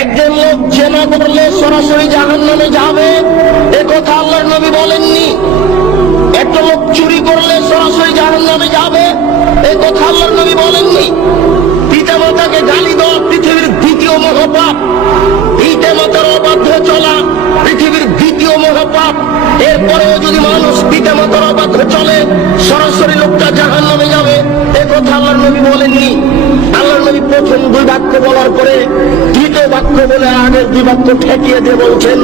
একজন লোক জেনা করলে সরাসরি জাহান্নামে যাবে, এ কথা আল্লাহর নবী বলেননি। একটা লোক চুরি করলে সরাসরি জাহান্নামে যাবে, এ কথা আল্লাহর নবী বলেননি। পিতামাতাকে গালি দেওয়া পৃথিবীর দ্বিতীয় মহাপাপ। পিতামাতার অবাধ্য চলা পৃথিবীর দ্বিতীয় মহাপাপ। এরপরেও যদি মানুষ পিতামাতার অবাধ্য চলে, সরাসরি লোকটা জাহান্নামে যাবে, এ কথা আল্লাহর নবী বলেননি। আল্লাহর নবী প্রথম দুই বাক্য বলার পরে তৃতীয় বাক্য বলে আগের দুই বাক্য ঠেকিয়ে দিয়ে বলছেন,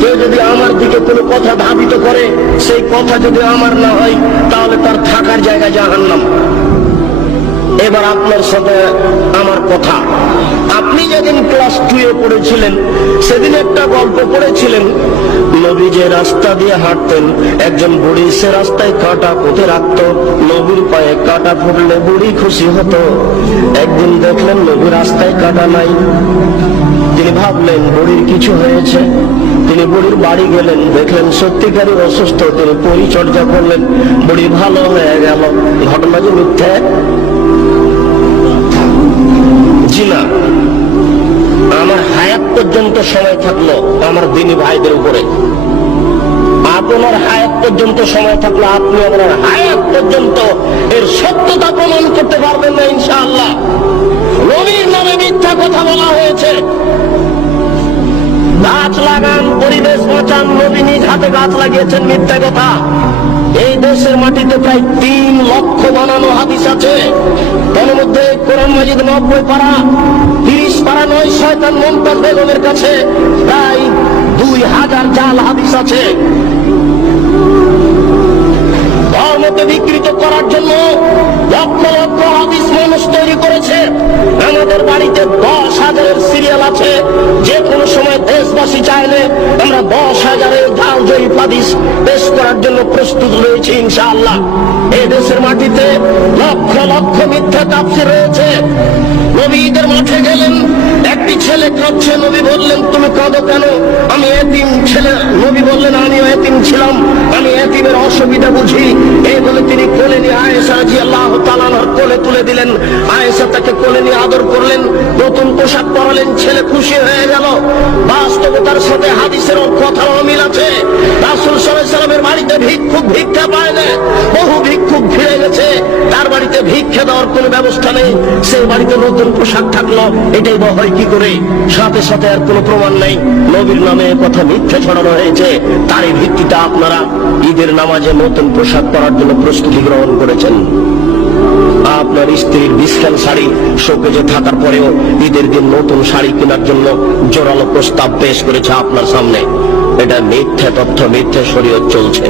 কেউ যদি আমার দিকে কোনো কথা ধাবিত করে, সেই কথা যদি আমার না হয়, তাহলে তার থাকার জায়গা জাহান্নাম। এবার আপনার সাথে আমার কথা। আপনি যেদিন ক্লাস 2 এ পড়েছিলেন, সেদিন একটা গল্প পড়েছিলেন। নবী যে রাস্তা দিয়ে হাঁটতেন, একজন বুড়ি সে রাস্তায় কাঁটা পুঁতে রাখত। নবীর পায়ে কাঁটা ফুটলে বুড়ি খুশি হতো। একদিন দেখলেন নবী রাস্তায় কাঁটা নাই। তিনি ভাবলেন বুড়ির কিছু হয়েছে। তিনি বুড়ির বাড়ি গেলেন, দেখলেন সত্যিকারই অসুস্থ। তিনি পরিচর্যা করলেন, বুড়ি ভালো হয়ে গেল। ঘটনা যে মিথ্যে? জি না। আমার হায়াত পর্যন্ত সময় থাকলো আমার দিনী ভাইদের উপরে। আপনার হায়াত পর্যন্ত সময় থাকলো আপনি আপনার হায়াত পর্যন্ত এর সত্যতা প্রমাণ করতে পারবেন না ইনশাআল্লাহ। নবীর নামে মিথ্যা কথা বলা হয়েছে। গাছ লাগান, পরিবেশ বাঁচান, নবী নিজ হাতে গাছ লাগিয়েছেন, মিথ্যা কথা। এই দেশের মাটিতে প্রায় 3 লক্ষ বানানো হাদিস আছে। তার মধ্যে কোরআন মাজিদ 90 পারা, 30 পারা নয় শয়তান মুমতাজ বেগমের কাছে প্রায় 2000 জাল হাদিস আছে। ধর্মকে বিকৃত করার জন্য লক্ষ লক্ষ হাদিস মানুষ তৈরি করেছে। আমাদের বাড়িতে 10,000-এর সিরিয়াল আছে। যে কোনো সময় দেশবাসী চাইলে আমরা 10,000-এর জাল জয়ীফ হাদিস পেশ করার জন্য প্রস্তুত রয়েছি ইনশাআল্লাহ। এই দেশের মাটিতে লক্ষ লক্ষ মিথ্যা তাফসীর রয়েছে। নবী ঈদের মাঠে গেলেন, একটি ছেলে কাঁদছে। নবী বললেন, তুমি কাঁদো কেন? আমি এতিম ছেলে। নবী বললেন, আমিও এতিম ছিলাম, আমি এতিমের অসুবিধা বুঝি। এই বলে তিনি কোলে নিয়ে আয়েশা রাদিয়াল্লাহু তাআলা আনহার কোলে তুলে দিলেন। আয়েশা তাকে কোলে নিয়ে আদর করলেন, নতুন পোশাক পরালেন। ছেলে খুশি হয়ে গেল। বাস্তবতার সাথে হাদিসের কথার অমিল আছে। রাসূল সাল্লাল্লাহু আলাইহি সাল্লামের বাড়িতে ভিক্ষুক ভিক্ষা পায় না। বহু ভিক্ষুক ফিরে গেছে, তার বাড়িতে ভিক্ষা দেওয়ার কোনো ব্যবস্থা নেই। সেই বাড়িতে নতুন পোশাক থাকলো, এটাই বা হয় কি করে? সাথে সাথে আর কোনো প্রমাণ নেই। নবীর নামে কথা মিথ্যে ছড়ানো হয়েছে। তারই ভিত্তিতে আপনারা ঈদের নামাজে নতুন পোশাক পরার জন্য প্রস্তুতি গ্রহণ করেছেন। আপনার স্ত্রীর বিশখান শাড়ি শোকেজে থাকার পরেও ঈদের দিন নতুন শাড়ি কেনার জন্য জোরালো প্রস্তাব পেশ করেছে আপনার সামনে। এটা মিথ্যে তথ্য, মিথ্যে শরীয়ত চলছে।